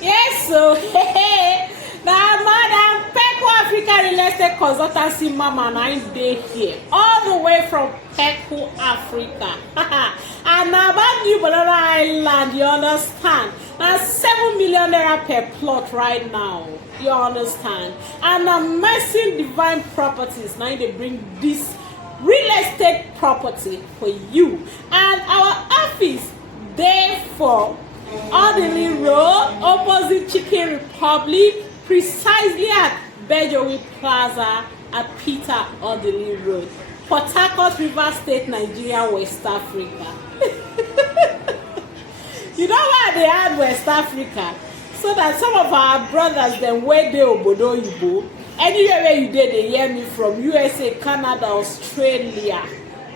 Yes, so now Madam Peco Africa Real Estate Consultancy Mama and I dey here all the way from Peco Africa. And now about new Banana Highland, you understand? Now 7 million naira per plot right now. You understand? And Amazing Divine Properties now they bring this real estate property for you. And our office therefore Odili Road, opposite Chicken Republic, precisely at Bejowi Plaza at Peter Odili Road, Port-Harcourt, River State, Nigeria, West Africa. You know why they add West Africa? So that some of our brothers then where they obodo yibo, anywhere where you did they hear me from, USA, Canada, Australia,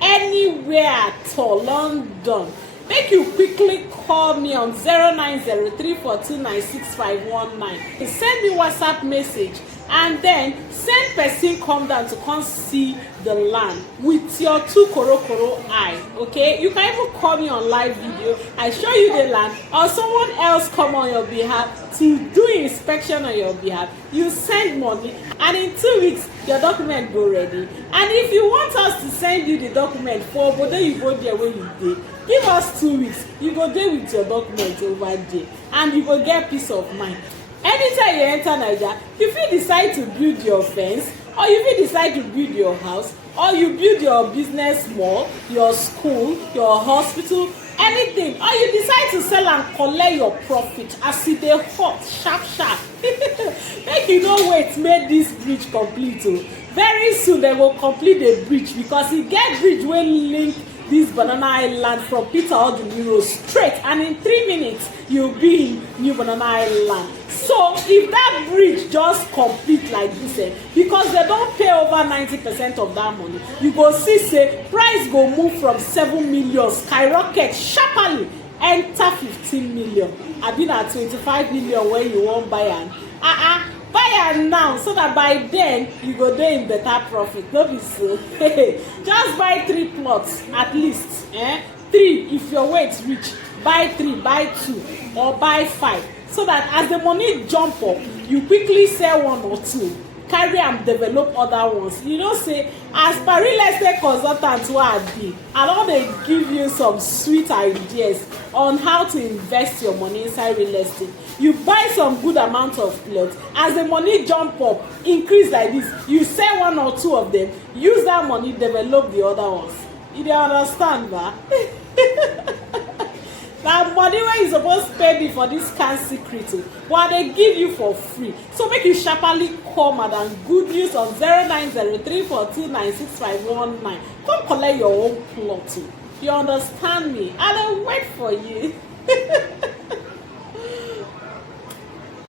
anywhere at all, London. Make you quickly call me on 090342966519. Send me WhatsApp message and then send person come down to come see the land with your 2 korokoro eye. Okay, you can even call me on live video. I show you the land, or someone else come on your behalf to do inspection on your behalf. You send money, and in 2 weeks your document go ready. And if you want us to send you the document for whether you go there when you did, give us 2 weeks. You go there with your document over there, and you go get peace of mind. Anytime you enter Nigeria, if you decide to build your fence, or if you decide to build your house, or you build your business mall, your school, your hospital, anything, or you decide to sell and collect your profit as e dey hot sharp make you no wait make this bridge complete o. Very soon they will complete the bridge because e get bridge wey link this Banana Highland from Peter Odili Road straight, and in 3 minutes you'll be in New Banana Highland. So if that bridge just complete like this, because they don't pay over 90% of that money, you go see say price go move from 7 million skyrocket sharply enter 15 million. I been at 25 million when you won't buy am. Buy am now so that by then you go there in better profit. No be so. Just buy 3 plots at least. 3 if your weight reach. Buy 3, buy 2, or buy 5. So that as the money jump up, you quickly sell 1 or 2. Carry and develop other ones. You know, say as per real estate consultant who I be, I know they give you some sweet ideas on how to invest your money inside real estate. You buy some good amount of plots. As the money jump up, increase like this, you sell 1 or 2 of them. Use that money, develop the other ones. You dey understand, ba? Now money wey you suppose pay me for this kind secret, but they give you for free. So make you sharply call Madam Good News on 090342966519. Come collect your own plot. You understand me? I don't wait for you.